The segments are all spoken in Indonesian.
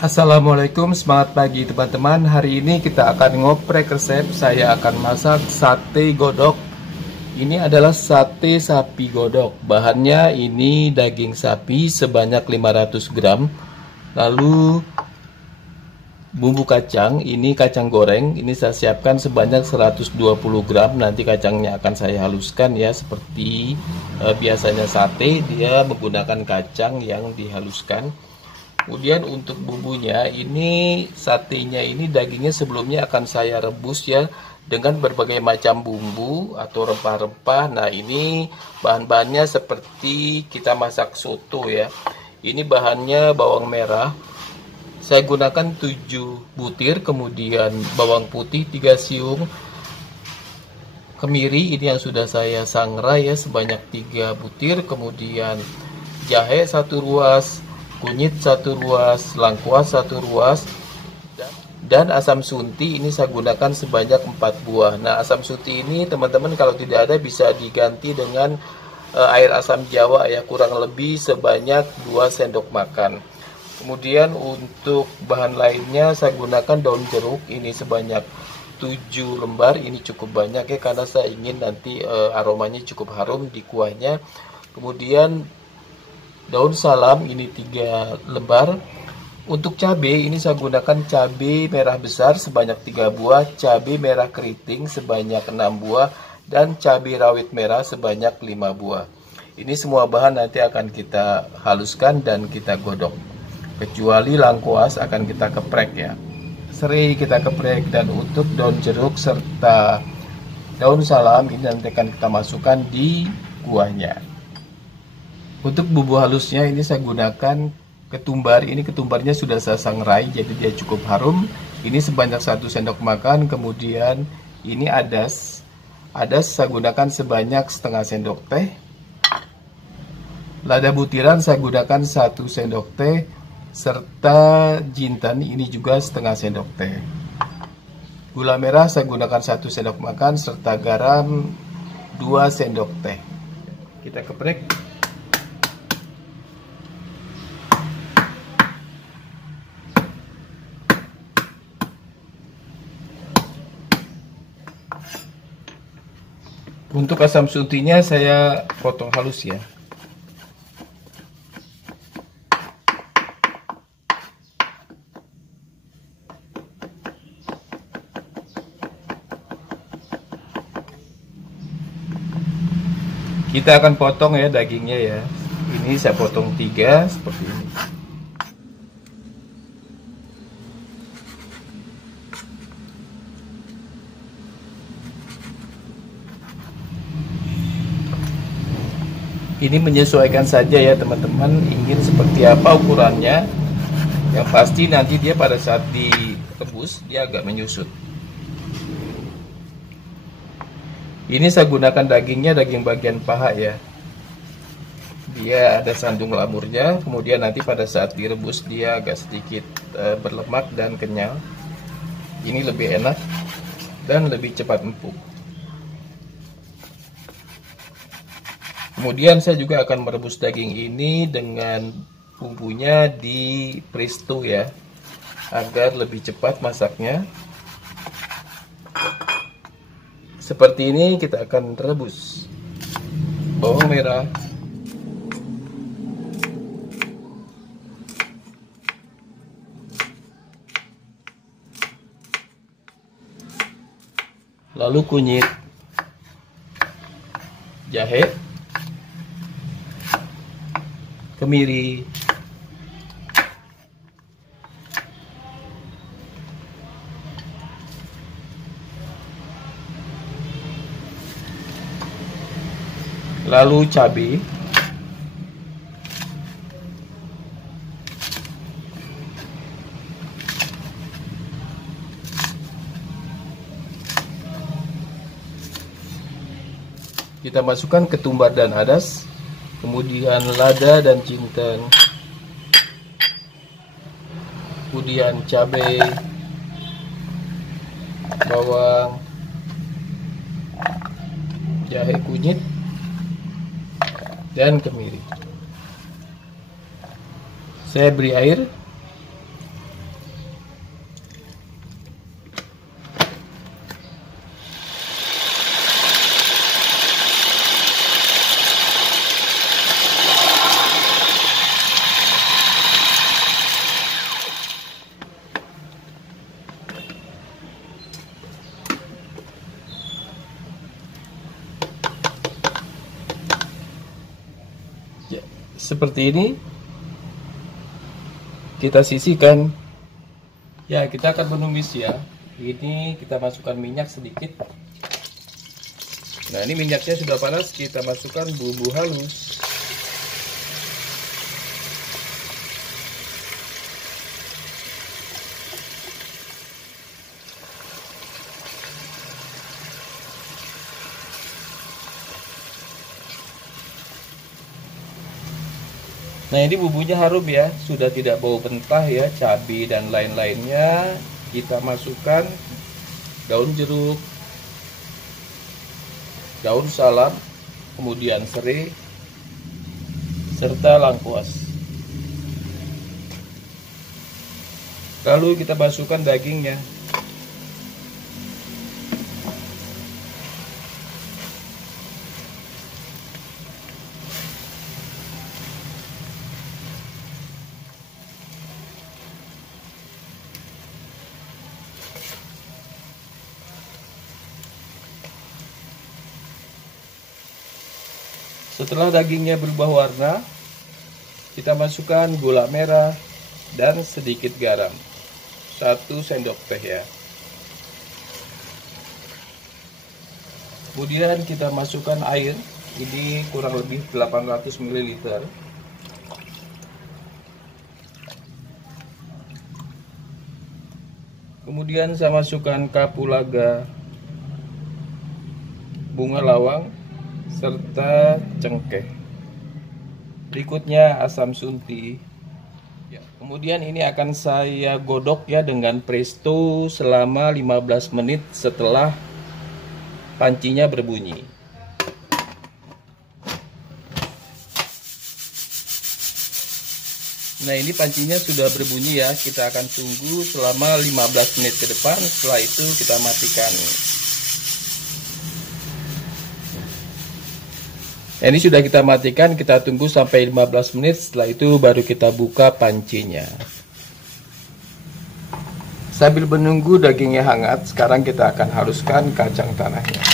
Assalamualaikum, semangat pagi teman-teman. Hari ini kita akan ngoprek resep. Saya akan masak sate godok. Ini adalah sate sapi godok. Bahannya ini daging sapi sebanyak 500 gram. Lalu bumbu kacang, ini kacang goreng. Ini saya siapkan sebanyak 120 gram. Nanti kacangnya akan saya haluskan ya, seperti biasanya sate, dia menggunakan kacang yang dihaluskan. Kemudian untuk bumbunya, ini satenya ini dagingnya sebelumnya akan saya rebus ya dengan berbagai macam bumbu atau rempah-rempah. Nah, ini bahan-bahannya seperti kita masak soto ya. Ini bahannya bawang merah. Saya gunakan 7 butir, kemudian bawang putih 3 siung. Kemiri ini yang sudah saya sangrai ya sebanyak 3 butir, kemudian jahe 1 ruas, kunyit 1 ruas, lengkuas 1 ruas, dan asam sunti ini saya gunakan sebanyak 4 buah. Nah, asam sunti ini teman-teman kalau tidak ada bisa diganti dengan air asam jawa ya, kurang lebih sebanyak 2 sendok makan. Kemudian untuk bahan lainnya saya gunakan daun jeruk ini sebanyak 7 lembar. Ini cukup banyak ya karena saya ingin nanti aromanya cukup harum di kuahnya. Kemudian daun salam ini 3 lembar. Untuk cabai ini saya gunakan cabai merah besar sebanyak 3 buah, cabai merah keriting sebanyak 6 buah, dan cabai rawit merah sebanyak 5 buah. Ini semua bahan nanti akan kita haluskan dan kita godok. Kecuali lengkuas akan kita keprek ya. Serai kita keprek, dan untuk daun jeruk serta daun salam ini nanti akan kita masukkan di kuahnya. Untuk bumbu halusnya ini saya gunakan ketumbar. Ini ketumbarnya sudah saya sangrai jadi dia cukup harum. Ini sebanyak 1 sendok makan. Kemudian ini adas. Adas saya gunakan sebanyak setengah sendok teh. Lada butiran saya gunakan 1 sendok teh, serta jintan ini juga setengah sendok teh. Gula merah saya gunakan 1 sendok makan serta garam 2 sendok teh. Kita keprek. Untuk asam suntinya saya potong halus ya. Kita akan potong ya dagingnya ya. Ini saya potong 3 seperti ini. Ini menyesuaikan saja ya teman-teman, ingin seperti apa ukurannya. Yang pasti nanti dia pada saat direbus dia agak menyusut. Ini saya gunakan dagingnya daging bagian paha ya. Dia ada sandung lamurnya, kemudian nanti pada saat direbus dia agak sedikit berlemak dan kenyal. Ini lebih enak dan lebih cepat empuk. Kemudian saya juga akan merebus daging ini dengan bumbunya di presto ya, agar lebih cepat masaknya. Seperti ini kita akan rebus bawang merah, lalu kunyit, jahe, kemiri, lalu cabai, kita masukkan ketumbar dan adas, kemudian lada dan jinten, kemudian cabai, bawang, jahe, kunyit, dan kemiri. Saya beri air seperti ini. Kita sisihkan. Ya, kita akan menumis ya. Ini kita masukkan minyak sedikit. Nah, ini minyaknya sudah panas, kita masukkan bumbu halus. Nah, ini bumbunya harum ya, sudah tidak bau mentah ya, cabai dan lain-lainnya. Kita masukkan daun jeruk, daun salam, kemudian serai, serta lengkuas. Lalu kita masukkan dagingnya. Setelah dagingnya berubah warna, kita masukkan gula merah dan sedikit garam, 1 sendok teh ya. Kemudian kita masukkan air, ini kurang lebih 800 ml. Kemudian saya masukkan kapulaga, bunga lawang, serta cengkeh. Berikutnya asam sunti. Ya, kemudian ini akan saya godok ya dengan presto selama 15 menit setelah pancinya berbunyi. Nah, ini pancinya sudah berbunyi ya. Kita akan tunggu selama 15 menit ke depan. Setelah itu kita matikan. Nah, ini sudah kita matikan, kita tunggu sampai 15 menit, setelah itu baru kita buka pancinya. Sambil menunggu dagingnya hangat, sekarang kita akan haluskan kacang tanahnya.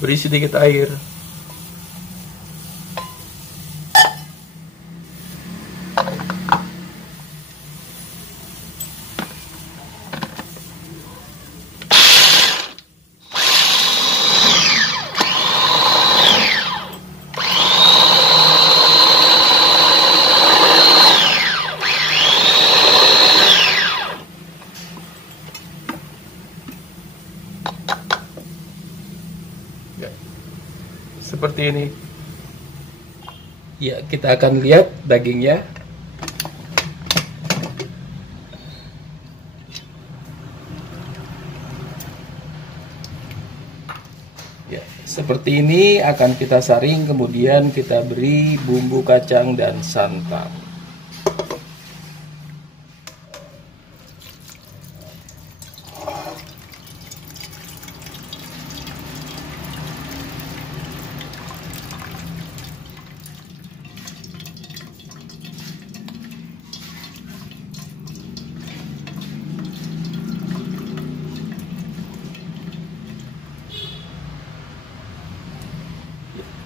Beri sedikit air. Seperti ini ya, kita akan lihat dagingnya. Ya, seperti ini akan kita saring, kemudian kita beri bumbu kacang dan santan.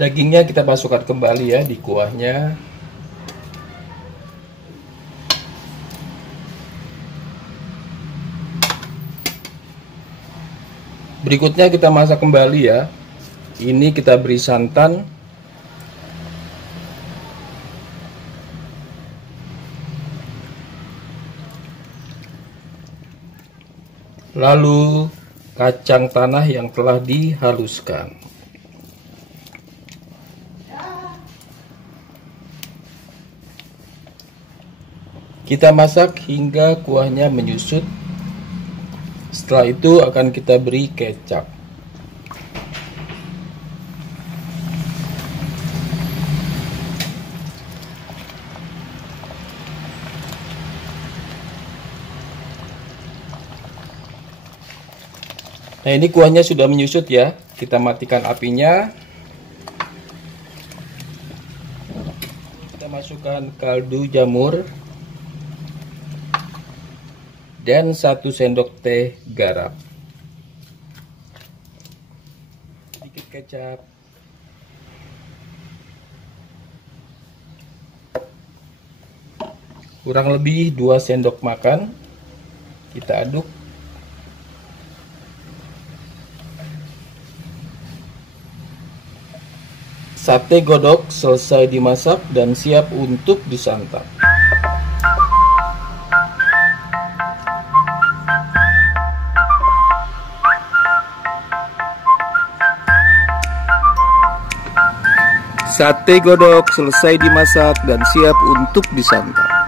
Dagingnya kita masukkan kembali ya di kuahnya. Berikutnya kita masak kembali ya. Ini kita beri santan. Lalu kacang tanah yang telah dihaluskan. Kita masak hingga kuahnya menyusut. Setelah itu akan kita beri kecap. Nah, ini kuahnya sudah menyusut ya. Kita matikan apinya. Kita masukkan kaldu jamur dan 1 sendok teh garam. kecap. Kurang lebih 2 sendok makan. Kita aduk. Sate godok selesai dimasak dan siap untuk disantap. Sate godok selesai dimasak dan siap untuk disantap.